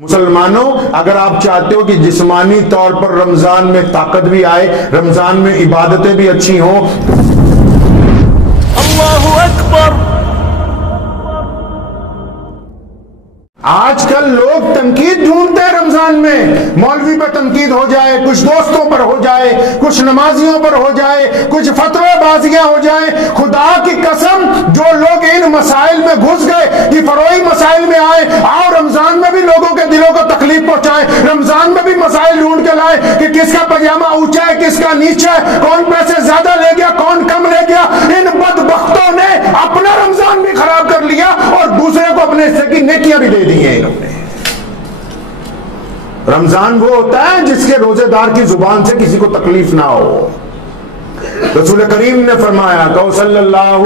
مسلمانوں، اگر آپ چاہتے ہو کہ جسمانی طور پر رمضان میں طاقت بھی آئے، رمضان میں عبادتیں بھی اچھی ہوں، اللہ اکبر۔ آج کل لوگ تنقید ڈھونڈتے ہیں رمضان میں، مولوی پر تنقید ہو جائے، کچھ دوستوں پر ہو جائے، کچھ نمازیوں پر ہو جائے، کچھ فتوی بازیاں ہو جائیں۔ خدا کی قسم، جو لوگ ان مسائل میں گھس گئے کہ فروعی مسائل میں آئے، آؤ رمضان میں بھی لوگوں کے دلوں کو تکلیف پہنچائیں، رمضان میں بھی مسائل ڈھونڈ کے لائیں کہ کس کا پاجامہ اونچا ہے، کس کا نیچا ہے، کون پیسے زیادہ لے گیا، کون کم لے گیا۔ ان بدبختوں نے اپنا رمضان بھی خراب کر لیا اور دوسرے کو اپنے حصے کی نیکیاں بھی دے دی ہیں انہوں نے۔ رمضان وہ ہوتا ہے جس کے روزے دار کی زبان سے کسی کو تکلیف نہ ہو۔ رسول کریم نے فرمایا، کہو صلی اللہ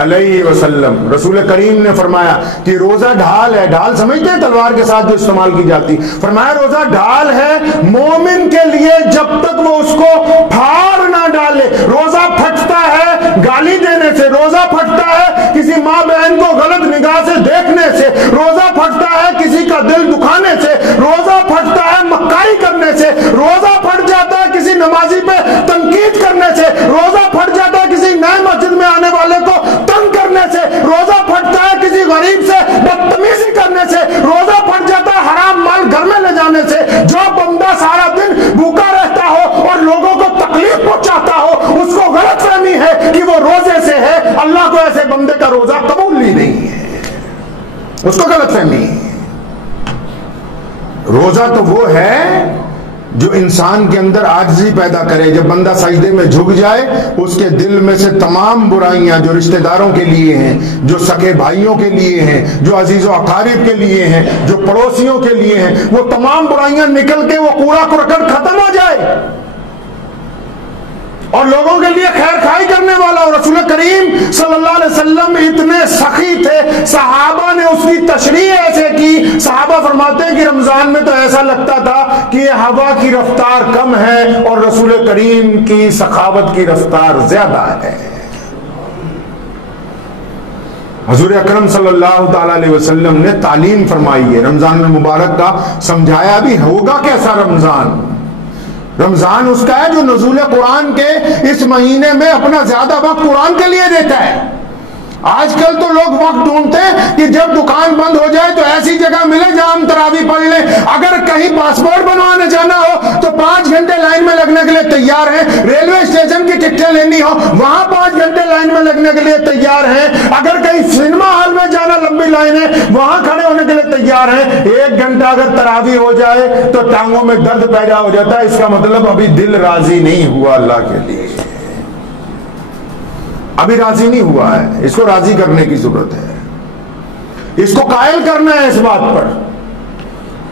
علیہ وسلم، رسول کریم نے فرمایا کہ روزہ ڈھال ہے۔ ڈھال سمجھتے ہیں تلوار کے ساتھ جو استعمال کی جاتی، فرمایا روزہ ڈھال ہے مومن کے لیے جب تک وہ اس کو پھاڑ نہ ڈالے۔ روزہ پھٹتا ہے گالی دینے سے، روزہ پھٹتا ہے کسی ماں بہن کو غلط نگاہ سے دیکھنے سے، روزہ پھٹتا ہے کسی کا دل دکھانے سے، روزہ پھٹتا ہے مکائی کرنے سے، روزہ پھٹ جاتا ہے کسی نمازی پہ تنقید کرنے سے، روزہ پھٹ جاتا ہے کسی نئے مسجد میں آنے والے کو تنگ کرنے سے، روزہ پھٹتا ہے کسی غریب سے بدتمیزی کرنے سے، روزہ پھٹ جاتا ہے حرام مال گھر میں لے جانے سے۔ جو بندہ سارا دن بھوکا رہتا ہو اور لوگوں کو تکلیف پہنچاتا ہو، اس کو غلط فہمی ہے کہ وہ روزے سے ہے، اللہ کو ایسے بندے کا روزہ قبول ہی نہیں ہے، اس کو غلط فہمی ہے۔ روزہ تو وہ ہے جو انسان کے اندر عاجزی پیدا کرے۔ جب بندہ سجدے میں جھک جائے، اس کے دل میں سے تمام برائیاں جو رشتہ داروں کے لیے ہیں، جو سکے بھائیوں کے لیے ہیں، جو عزیز و اقارب کے لیے ہیں، جو پڑوسیوں کے لیے ہیں، وہ تمام برائیاں نکل کے وہ کوڑا کرکٹ ختم ہو جائے اور لوگوں کے لیے خیر خائی کرنے والا ہو۔ رسول کریم صلی اللہ علیہ وسلم اتنے سخی تھے، صحابہ نے اس کی تشریح ایسے کی، صحابہ فرماتے ہیں کہ رمضان میں تو ایسا لگتا تھا کہ یہ ہوا کی رفتار کم ہے اور رسول کریم کی سخاوت کی رفتار زیادہ ہے۔ حضور اکرم صلی اللہ تعالی علیہ وسلم نے تعلیم فرمائی ہے رمضان المبارک کا، سمجھایا بھی ہوگا کیسا رمضان۔ رمضان اس کا ہے جو نزول قرآن کے اس مہینے میں اپنا زیادہ وقت قرآن کے لیے دیتا ہے۔ آج کل تو لوگ وقت ڈھونڈتے ہیں کہ جب دکان بند ہو جائے تو ایسی جگہ ملے جہاں ہم تراویح پڑھ لیں۔ اگر کہیں پاسپورٹ بنوانے جانا ہو تو 5 گھنٹے لائن میں لگنے کے لیے تیار ہیں، ریلوے اسٹیشن کی ٹکٹیں لینی ہو وہاں 5 گھنٹے لائن میں لگنے کے لیے تیار ہیں، اگر کہیں سنیما ہال میں جانا لمبی لائن ہے وہاں کھڑے ہونے کے لیے تیار ہیں۔ 1 گھنٹہ اگر تراویح ہو جائے تو ٹانگوں میں درد پیدا ہو جاتا ہے، اس کا مطلب ابھی دل راضی نہیں ہوا اللہ کے لیے، ابھی راضی نہیں ہوا ہے، اس کو راضی کرنے کی ضرورت ہے، اس کو قائل کرنا ہے اس بات پر۔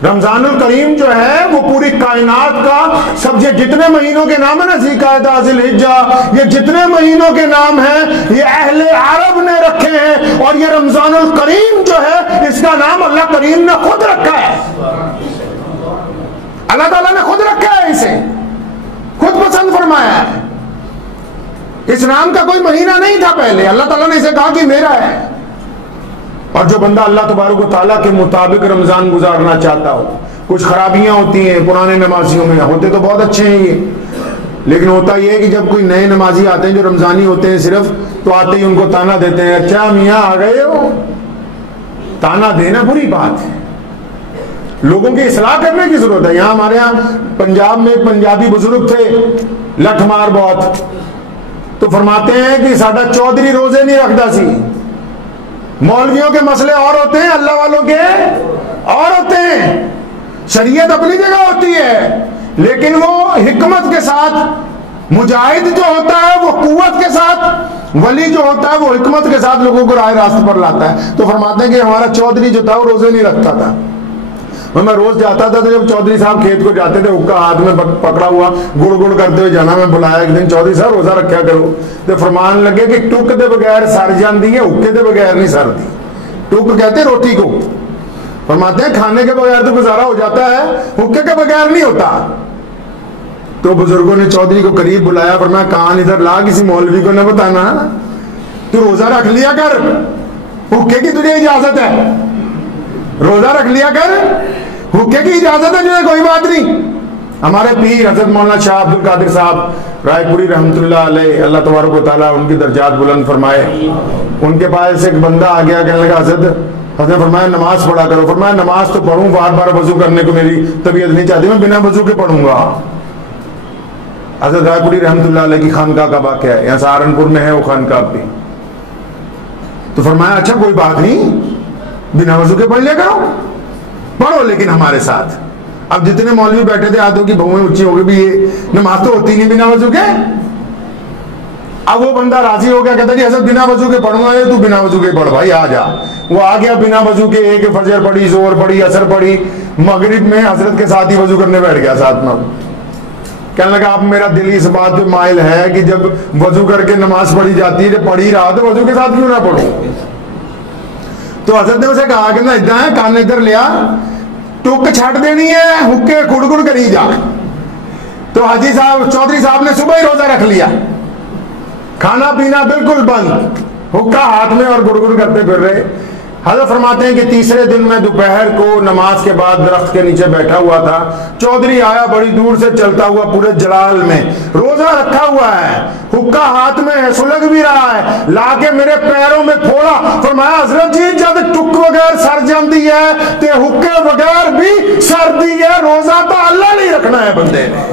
رمضان الکریم جو ہے وہ پوری کائنات کا سب جتنے مہینوں کے نام ہیں نا، ذی القعدہ، ذی الحجہ، یہ جتنے مہینوں کے نام ہیں یہ اہل عرب نے رکھے ہیں، اور یہ رمضان الکریم جو ہے اس کا نام اللہ کریم نے خود رکھا ہے، اللہ تعالیٰ نے خود رکھا ہے، اسے خود پسند فرمایا ہے۔ اس نام کا کوئی مہینہ نہیں تھا پہلے، اللہ تعالیٰ نے اسے کہا کہ میرا ہے۔ اور جو بندہ اللہ تبارک و تعالیٰ کے مطابق رمضان گزارنا چاہتا ہو، کچھ خرابیاں ہوتی ہیں پرانے نمازیوں میں، ہوتے تو بہت اچھے ہیں یہ، لیکن ہوتا یہ ہے کہ جب کوئی نئے نمازی آتے ہیں جو رمضانی ہوتے ہیں صرف، تو آتے ہی ان کو تانا دیتے ہیں، اچھا میاں آ گئے ہو۔ تانا دینا بری بات ہے، لوگوں کی اصلاح کرنے کی ضرورت ہے۔ یہاں ہمارے یہاں پنجاب میں ایک پنجابی بزرگ تھے، لٹھ مار بہت، تو فرماتے ہیں کہ ساڈا چودھری روزے نہیں رکھتا سی۔ مولویوں کے مسئلے اور ہوتے ہیں، اللہ والوں کے اور ہوتے ہیں، شریعت اپنی جگہ ہوتی ہے، لیکن وہ حکمت کے ساتھ، مجاہد جو ہوتا ہے وہ قوت کے ساتھ، ولی جو ہوتا ہے وہ حکمت کے ساتھ لوگوں کو راہ راست پر لاتا ہے۔ تو فرماتے ہیں کہ ہمارا چودھری جو تھا وہ روزے نہیں رکھتا تھا۔ میں روز جاتا تھا تو جب چودھری صاحب کھیت کو جاتے تھے، حکا ہاتھ میں پکڑا ہوا گڑ گڑ کرتے ہوئے جانا، میں بلایا ایک دن، چودھری صاحب روزہ رکھا کرو، تو فرمان لگے کہ ٹک دے بغیر سر جاندی ہے، حکے دے بغیر نہیں سرتی۔ ٹک کہتے روٹی کو، فرماتے ہیں کھانے کے بغیر تو گزارا ہو جاتا ہے، حکے کے بغیر نہیں ہوتا۔ تو بزرگوں نے چودھری کو قریب بلایا، فرمایا کان ادھر لا، کسی مولوی کو نہ بتانا، تو روزہ رکھ لیا کر، حکے کی تجھے اجازت ہے۔ روزہ رکھ لیا کر, حکے کی اجازت ہے جو کوئی بات نہیں. ہمارے پیر حضرت مولانا شاہ عبد القادر صاحب رائے پوری رحمۃ اللہ علیہ, اللہ تبارک و تعالیٰ ان کی درجات بلند فرمائے, ان کے پاس ایک بندہ آ گیا, کہنے لگا حضرت نے فرمایا نماز پڑھا کرو. فرمایا نماز تو پڑھوں, بار بار وضو کرنے کو میری طبیعت نہیں چاہتی, میں بنا وضو کے پڑھوں گا. حضرت رائے پوری رحمۃ اللہ علیہ کی خانقاہ کا واقعہ ہے, یہاں سہارنپور میں ہے وہ خانقاہ بھی. تو فرمایا اچھا کوئی بات نہیں, بنا وضو کے پڑھ لیا کرو, پڑھو لیکن ہمارے ساتھ. اب جتنے مولوی بیٹھے تھے ہاتھوں کی بھویں اونچی ہو گئی, بھی یہ نماز تو ہوتی نہیں بنا وضو کے. اب وہ بندہ راضی ہو گیا, کہتا کہ حضرت بنا وضو کے پڑھوں گا. تو بنا وضو کے پڑھ بھائی, آ جا. وہ آ گیا بنا وضو کے, ایک فجر پڑھی, زور پڑھی, عصر پڑھی, مغرب میں حضرت کے ساتھ ہی وضو کرنے بیٹھ گیا ساتھ میں. کہنے لگا اب میرا دل اس بات پہ مائل ہے کہ جب وضو کر کے نماز پڑھی جاتی ہے, جب پڑھی رہا تو وضو کے ساتھ کیوں نہ پڑھوں. تو حضرت نے اسے کہا کہ نا ادھر ہے, کان ادھر لیا, ٹک چھٹ دینی ہے, حکے کڑ کڑ کری جا. تو حاجی صاحب چودھری صاحب نے صبح ہی روزہ رکھ لیا, کھانا پینا بالکل بند, حکا ہاتھ میں اور گڑ گڑ کرتے پھر رہے. حضرت فرماتے ہیں کہ تیسرے دن میں دوپہر کو نماز کے بعد درخت کے نیچے بیٹھا ہوا تھا. چودھری آیا بڑی دور سے چلتا ہوا, پورے جلال میں, روزہ رکھا ہوا ہے, حکا ہاتھ میں ہے, سلگ بھی رہا ہے, لا کے میرے پیروں میں پھوڑا. فرمایا حضرت جی جب ٹک بغیر سر جاندی ہے تے حکے بغیر بھی سر دی ہے. روزہ تو اللہ نہیں رکھنا ہے بندے نے.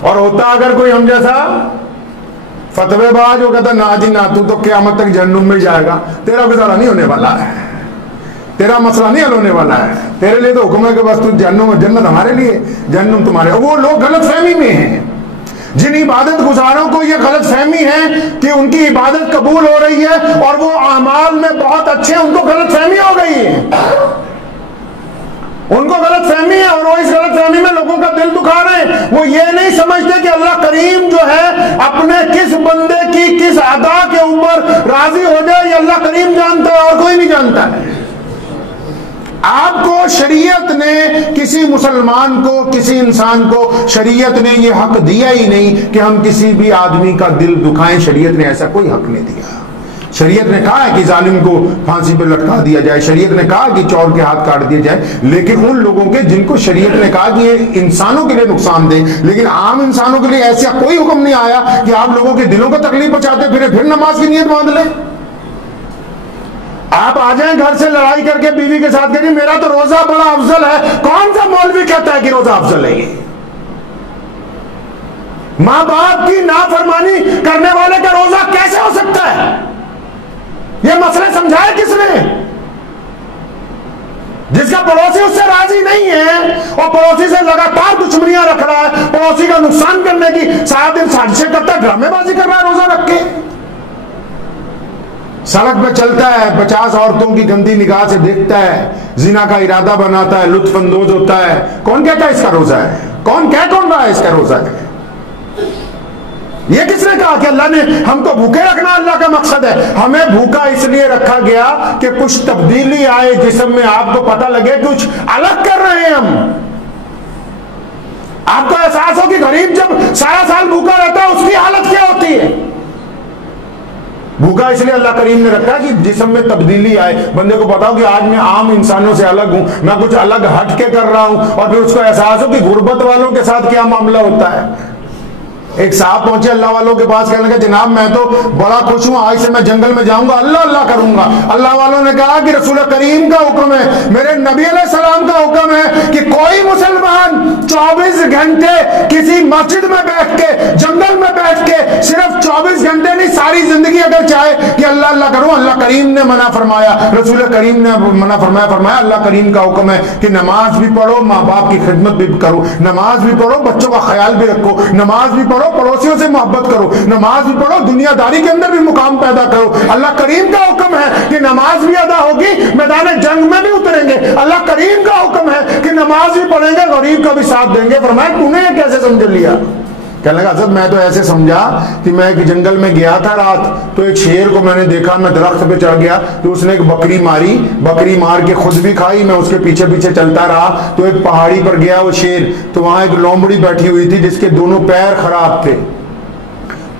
اور ہوتا اگر کوئی ہم جیسا فتوے باز جو کہتا نا جی نا, تو قیامت تک جہنم میں جائے گا, تیرا گزارا نہیں ہونے والا ہے, تیرا مسئلہ نہیں حل ہونے والا ہے. تیرے لیے تو حکم ہے کہ بس تو جہنم, جنت ہمارے لیے, جہنم تمہارے. وہ لوگ غلط فہمی میں ہیں, جن عبادت گزاروں کو یہ غلط فہمی ہے کہ ان کی عبادت قبول ہو رہی ہے اور وہ اعمال میں بہت اچھے, ان کو غلط فہمی ہو گئی ہے, ان کو غلط فہمی ہے, اور وہ اس غلط فہمی میں لوگوں کا دل دکھا رہے ہیں. وہ یہ نہیں سمجھتے کہ اللہ کریم جو ہے اپنے کس بندے کی کس ادا کے اوپر راضی ہو جائے, یہ اللہ کریم جانتا ہے اور کوئی نہیں جانتا ہے. آپ کو شریعت نے, کسی مسلمان کو, کسی انسان کو شریعت نے یہ حق دیا ہی نہیں کہ ہم کسی بھی آدمی کا دل دکھائیں. شریعت نے ایسا کوئی حق نہیں دیا. شریعت نے کہا ہے کہ ظالم کو پھانسی پہ لٹکا دیا جائے, شریعت نے کہا کہ چور کے ہاتھ کاٹ دیے جائے, لیکن ان لوگوں کے جن کو شریعت نے کہا کہ یہ انسانوں کے لیے نقصان دے, لیکن عام انسانوں کے لیے ایسا کوئی حکم نہیں آیا کہ آپ لوگوں کے دلوں کو تکلیف پہنچاتے پھر نماز کی نیت باندھ لیں. آپ آ جائیں گھر سے لڑائی کر کے بیوی کے ساتھ کہ میرا تو روزہ بڑا افضل ہے. کون سا مولوی کہتا ہے کہ روزہ افضل ہے؟ یہ ماں باپ کی نافرمانی کرنے والے کا روزہ کیسے ہو سکتا ہے؟ یہ مسئلہ سمجھائے کس نے؟ جس کا پڑوسی اس سے راضی نہیں ہے اور پڑوسی سے لگاتار دشمنیاں رکھ رہا ہے, پڑوسی کا نقصان کرنے کی سارا دن سازشیں کرتا ہے, ڈرامے بازی کر رہا ہے روزہ رکھ کے. سڑک پہ چلتا ہے, 50 عورتوں کی گندی نگاہ سے دیکھتا ہے, زنا کا ارادہ بناتا ہے, لطف اندوز ہوتا ہے. کون کہتا ہے اس کا روزہ ہے؟ کون رہا ہے اس کا روزہ ہے؟ یہ کس نے کہا کہ اللہ نے ہم کو بھوکے رکھنا اللہ کا مقصد ہے؟ ہمیں بھوکا اس لیے رکھا گیا کہ کچھ تبدیلی آئے جسم میں, آپ کو پتہ لگے کچھ الگ کر رہے ہیں ہم. آپ کو احساس ہو کہ غریب جب سارا سال بھوکا رہتا ہے اس کی حالت کیا ہوتی ہے. بھوکا اس لیے اللہ کریم نے رکھا کہ جسم میں تبدیلی آئے, بندے کو پتا ہو کہ آج میں عام انسانوں سے الگ ہوں, میں کچھ الگ ہٹ کے کر رہا ہوں, اور پھر اس کو احساس ہو کہ غربت والوں کے ساتھ کیا معاملہ ہوتا ہے. ایک صاحب پہنچے اللہ والوں کے پاس, کہنے لگے جناب میں تو بڑا خوش ہوں, آج سے میں جنگل میں جاؤں گا, اللہ اللہ کروں گا. اللہ والوں نے کہا کہ رسول کریم کا حکم ہے, میرے نبی علیہ السلام کا حکم ہے کہ کوئی مسلمان 24 گھنٹے کسی مسجد میں بیٹھ کے, جنگل میں بیٹھ کے, صرف 24 گھنٹے نہیں ساری زندگی اگر چاہے کہ اللہ اللہ کروں, اللہ کریم نے منع فرمایا, رسول کریم نے منع فرمایا. فرمایا اللہ کریم کا حکم ہے کہ نماز بھی پڑھو, ماں باپ کی خدمت بھی کرو, نماز بھی پڑھو, بچوں کا خیال بھی رکھو, نماز بھی پڑھو, پڑوسیوں سے محبت کرو, نماز بھی پڑھو, دنیا داری کے اندر بھی مقام پیدا کرو. اللہ کریم کا حکم ہے کہ نماز بھی ادا ہوگی, میدان جنگ میں بھی اتریں گے. اللہ کریم کا حکم ہے کہ نماز بھی پڑھیں گے, غریب کا بھی ساتھ دیں گے. فرمایا تو نے کیسے سمجھ لیا؟ کہنے لگا حضرت میں تو ایسے سمجھا کہ میں ایک جنگل میں گیا تھا رات, تو ایک شیر کو میں نے دیکھا, میں درخت پہ چڑھ گیا تو اس نے ایک بکری ماری, بکری مار کے خود بھی کھائی, میں اس کے پیچھے پیچھے چلتا رہا تو ایک پہاڑی پر گیا وہ شیر, تو وہاں ایک لومڑی بیٹھی ہوئی تھی جس کے دونوں پیر خراب تھے,